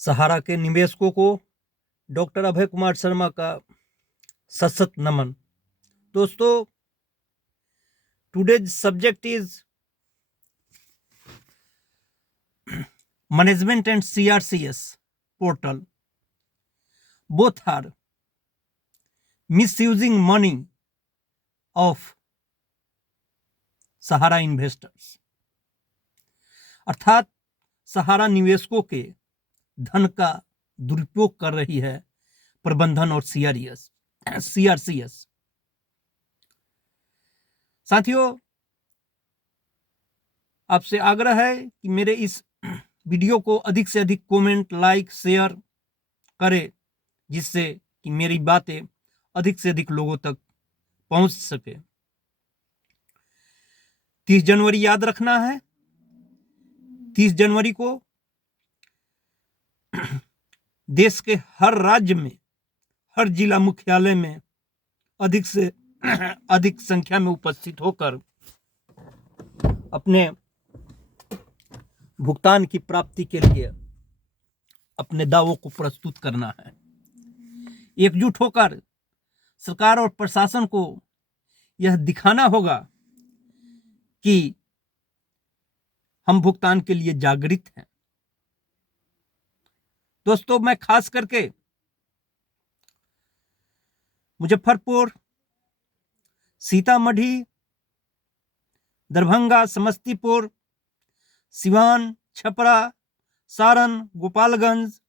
सहारा के निवेशकों को डॉक्टर अभय कुमार शर्मा का सशक्त नमन। दोस्तों, today's subject is management and CRCS portal. Both are misusing money of Sahara investors, अर्थात सहारा निवेशकों के धन का दुरुपयोग कर रही है प्रबंधन और सीआरसीएस। साथियों, आपसे आग्रह है कि मेरे इस वीडियो को अधिक से अधिक कमेंट, लाइक, शेयर करें, जिससे कि मेरी बातें अधिक से अधिक लोगों तक पहुंच सके। 30 जनवरी याद रखना है। 30 जनवरी को देश के हर राज्य में, हर जिला मुख्यालय में अधिक से अधिक संख्या में उपस्थित होकर अपने भुगतान की प्राप्ति के लिए अपने दावों को प्रस्तुत करना है। एकजुट होकर सरकार और प्रशासन को यह दिखाना होगा कि हम भुगतान के लिए जागृत हैं। दोस्तों, मैं खास करके मुजफ्फरपुर, सीतामढ़ी, दरभंगा, समस्तीपुर, सिवान, छपरा, सारण, गोपालगंज,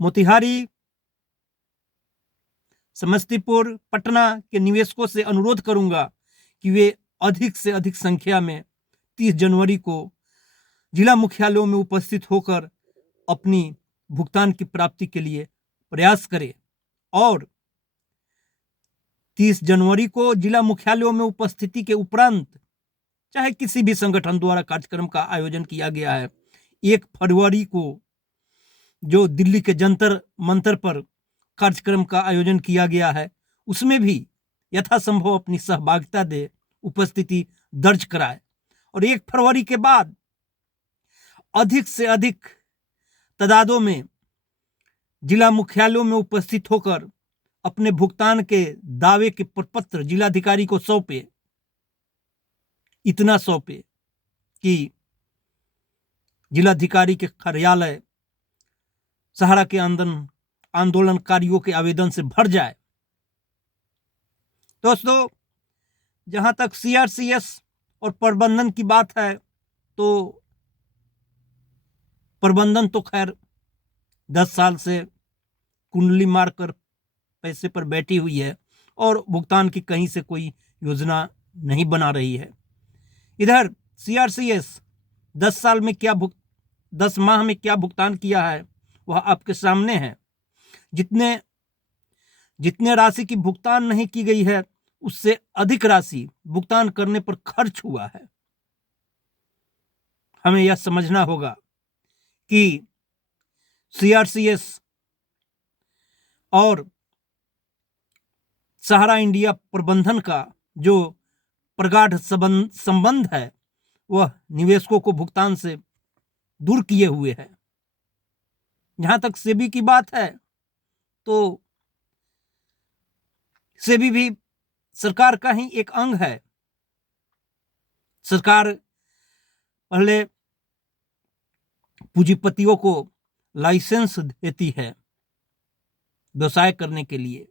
मोतिहारी, समस्तीपुर, पटना के निवेशकों से अनुरोध करूंगा कि वे अधिक से अधिक संख्या में 30 जनवरी को जिला मुख्यालयों में उपस्थित होकर अपनी भुगतान की प्राप्ति के लिए प्रयास करें। और 30 जनवरी को जिला मुख्यालयों में उपस्थिति के उपरांत, चाहे किसी भी संगठन द्वारा कार्यक्रम का आयोजन किया गया है, 1 फरवरी को जो दिल्ली के जंतर मंतर पर कार्यक्रम का आयोजन किया गया है, उसमें भी यथासंभव अपनी सहभागिता दे, उपस्थिति दर्ज कराए। और 1 फरवरी के बाद अधिक से अधिक तादादों में जिला मुख्यालयों में उपस्थित होकर अपने भुगतान के दावे के प्रपत्र जिलाधिकारी को सौंपे। इतना सौंपे कि जिलाधिकारी के कार्यालय सहारा के आंदोलनकारियों के आवेदन से भर जाए। दोस्तों, जहां तक सीआरसीएस और प्रबंधन की बात है, तो प्रबंधन तो खैर 10 साल से कुंडली मारकर पैसे पर बैठी हुई है और भुगतान की कहीं से कोई योजना नहीं बना रही है। इधर सीआरसीएस 10 माह में क्या भुगतान किया है वह आपके सामने है। जितने राशि की भुगतान नहीं की गई है, उससे अधिक राशि भुगतान करने पर खर्च हुआ है। हमें यह समझना होगा कि सीआरसीएस और सहारा इंडिया प्रबंधन का जो प्रगाढ़ संबंध है, वह निवेशकों को भुगतान से दूर किए हुए है। जहां तक सेबी की बात है, तो सेबी भी सरकार का ही एक अंग है। सरकार पहले पूंजीपतियों को लाइसेंस देती है व्यवसाय करने के लिए,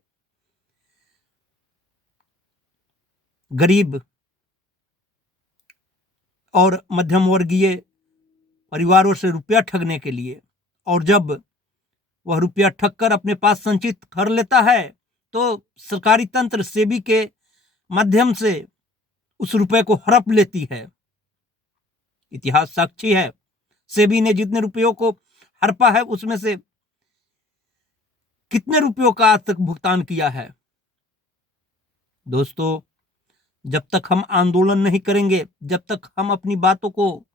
गरीब और मध्यम वर्गीय परिवारों से रुपया ठगने के लिए। और जब वह रुपया ठगकर अपने पास संचित कर लेता है, तो सरकारी तंत्र सेबी के माध्यम से उस रुपए को हड़प लेती है। इतिहास साक्षी है, सेबी ने जितने रुपयों को हड़पा है, उसमें से कितने रुपयों का आज तक भुगतान किया है। दोस्तों, जब तक हम आंदोलन नहीं करेंगे, जब तक हम अपनी बातों को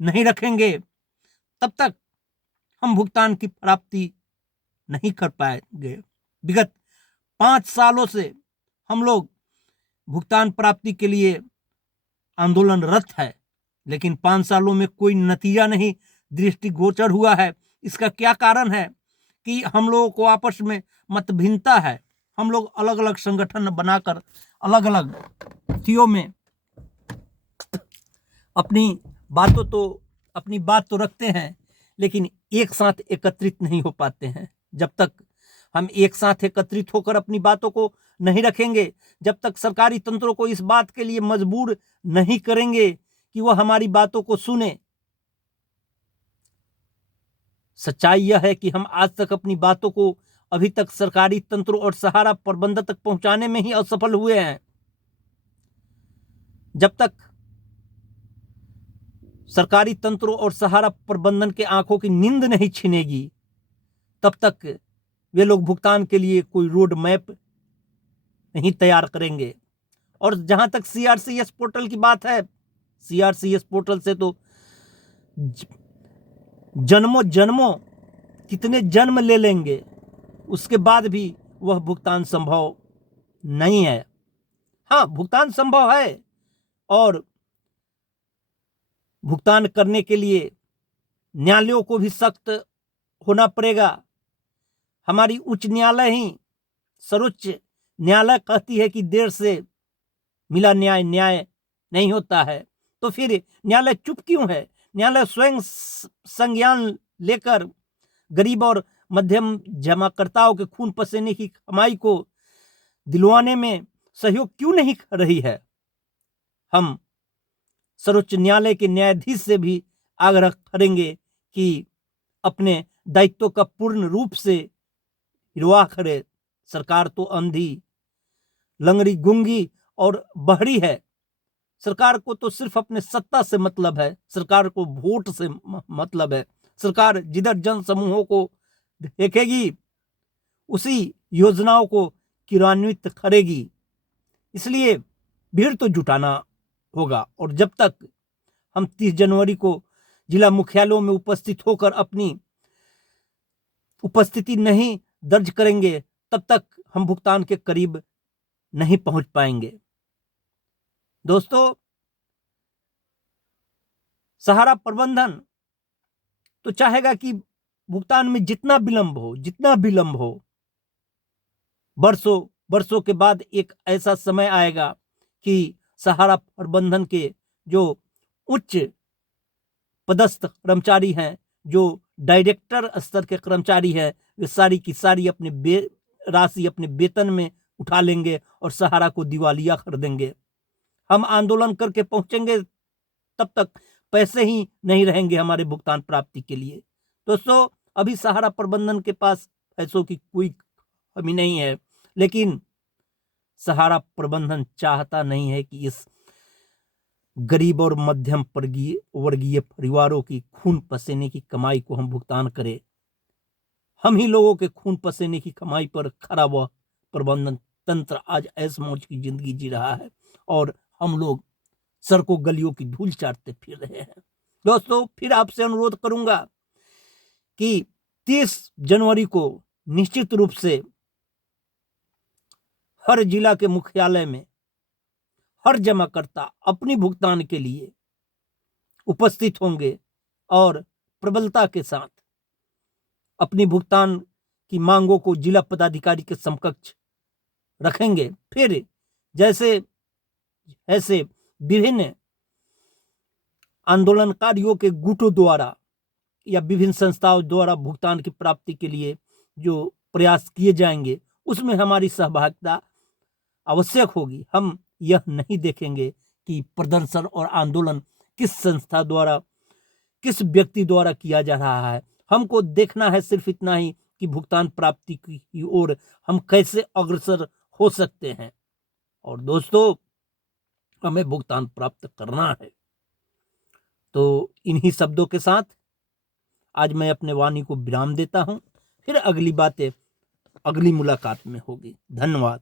नहीं रखेंगे, तब तक हम भुगतान की प्राप्ति नहीं कर पाएंगे। विगत 5 सालों से हम लोग भुगतान प्राप्ति के लिए आंदोलनरत है, लेकिन 5 सालों में कोई नतीजा नहीं दृष्टिगोचर हुआ है। इसका क्या कारण है कि हम लोगों को आपस में मतभिन्नता है। हम लोग अलग अलग संगठन बनाकर अलग अलग स्थितियों में अपनी बात तो रखते हैं, लेकिन एक साथ एकत्रित नहीं हो पाते हैं। जब तक हम एक साथ एकत्रित होकर अपनी बातों को नहीं रखेंगे, जब तक सरकारी तंत्रों को इस बात के लिए मजबूर नहीं करेंगे कि वह हमारी बातों को सुने। सच्चाई यह है कि हम आज तक अपनी बातों को अभी तक सरकारी तंत्रों और सहारा प्रबंधन तक पहुंचाने में ही असफल हुए हैं। जब तक सरकारी तंत्रों और सहारा प्रबंधन के आंखों की नींद नहीं छिनेगी, तब तक वे लोग भुगतान के लिए कोई रोड मैप नहीं तैयार करेंगे। और जहां तक सीआरसीएस पोर्टल की बात है, सीआरसीएस पोर्टल से तो जन्मों जन्मों कितने जन्म ले लेंगे, उसके बाद भी वह भुगतान संभव नहीं है। हाँ, भुगतान संभव है और भुगतान करने के लिए न्यायालयों को भी सख्त होना पड़ेगा। हमारी उच्च न्यायालय ही, सर्वोच्च न्यायालय कहती है कि देर से मिला न्याय न्याय नहीं होता है, तो फिर न्यायालय चुप क्यों है? न्यायालय स्वयं संज्ञान लेकर गरीब और मध्यम जमाकर्ताओं के खून पसीने की कमाई को दिलवाने में सहयोग क्यों नहीं कर रही है? हम सर्वोच्च न्यायालय के न्यायाधीश से भी आग्रह करेंगे कि अपने दायित्व का पूर्ण रूप से निर्वाह करे। सरकार तो अंधी, लंगड़ी, गूंगी और बहरी है। सरकार को तो सिर्फ अपने सत्ता से मतलब है, सरकार को वोट से मतलब है। सरकार जिधर जन समूहों को देखेगी उसी योजनाओं को क्रियान्वित करेगी। इसलिए भीड़ तो जुटाना होगा। और जब तक हम 30 जनवरी को जिला मुख्यालयों में उपस्थित होकर अपनी उपस्थिति नहीं दर्ज करेंगे, तब तक हम भुगतान के करीब नहीं पहुंच पाएंगे। दोस्तों, सहारा प्रबंधन तो चाहेगा कि भुगतान में जितना विलंब हो, वर्षों के बाद एक ऐसा समय आएगा कि सहारा प्रबंधन के जो उच्च पदस्थ कर्मचारी हैं, जो डायरेक्टर स्तर के कर्मचारी हैं, वे सारी की सारी अपनी राशि अपने वेतन में उठा लेंगे और सहारा को दिवालिया कर देंगे। हम आंदोलन करके पहुंचेंगे, तब तक पैसे ही नहीं रहेंगे हमारे भुगतान प्राप्ति के लिए। दोस्तों, अभी सहारा प्रबंधन के पास पैसों की कोई कमी नहीं है, लेकिन सहारा प्रबंधन चाहता नहीं है कि इस गरीब और मध्यम वर्गीय परिवारों की खून पसीने की कमाई को हम भुगतान करें। हम ही लोगों के खून पसीने की कमाई पर खरा हुआ प्रबंधन तंत्र आज ऐश मौज की जिंदगी जी रहा है और हम लोग सड़कों गलियों की धूल चाटते फिर रहे हैं। दोस्तों, फिर आपसे अनुरोध करूंगा कि 30 जनवरी को निश्चित रूप से हर जिला के मुख्यालय में हर जमाकर्ता अपनी भुगतान के लिए उपस्थित होंगे और प्रबलता के साथ अपनी भुगतान की मांगों को जिला पदाधिकारी के समकक्ष रखेंगे। फिर जैसे ऐसे विभिन्न आंदोलनकारियों के गुटों द्वारा या विभिन्न संस्थाओं द्वारा भुगतान की प्राप्ति के लिए जो प्रयास किए जाएंगे, उसमें हमारी सहभागिता आवश्यक होगी। हम यह नहीं देखेंगे कि प्रदर्शन और आंदोलन किस संस्था द्वारा, किस व्यक्ति द्वारा किया जा रहा है। हमको देखना है सिर्फ इतना ही कि भुगतान प्राप्ति की ओर हम कैसे अग्रसर हो सकते हैं। और दोस्तों, हमें भुगतान प्राप्त करना है। तो इन्हीं शब्दों के साथ आज मैं अपने वाणी को विराम देता हूं। फिर अगली बातें अगली मुलाकात में होगी। धन्यवाद।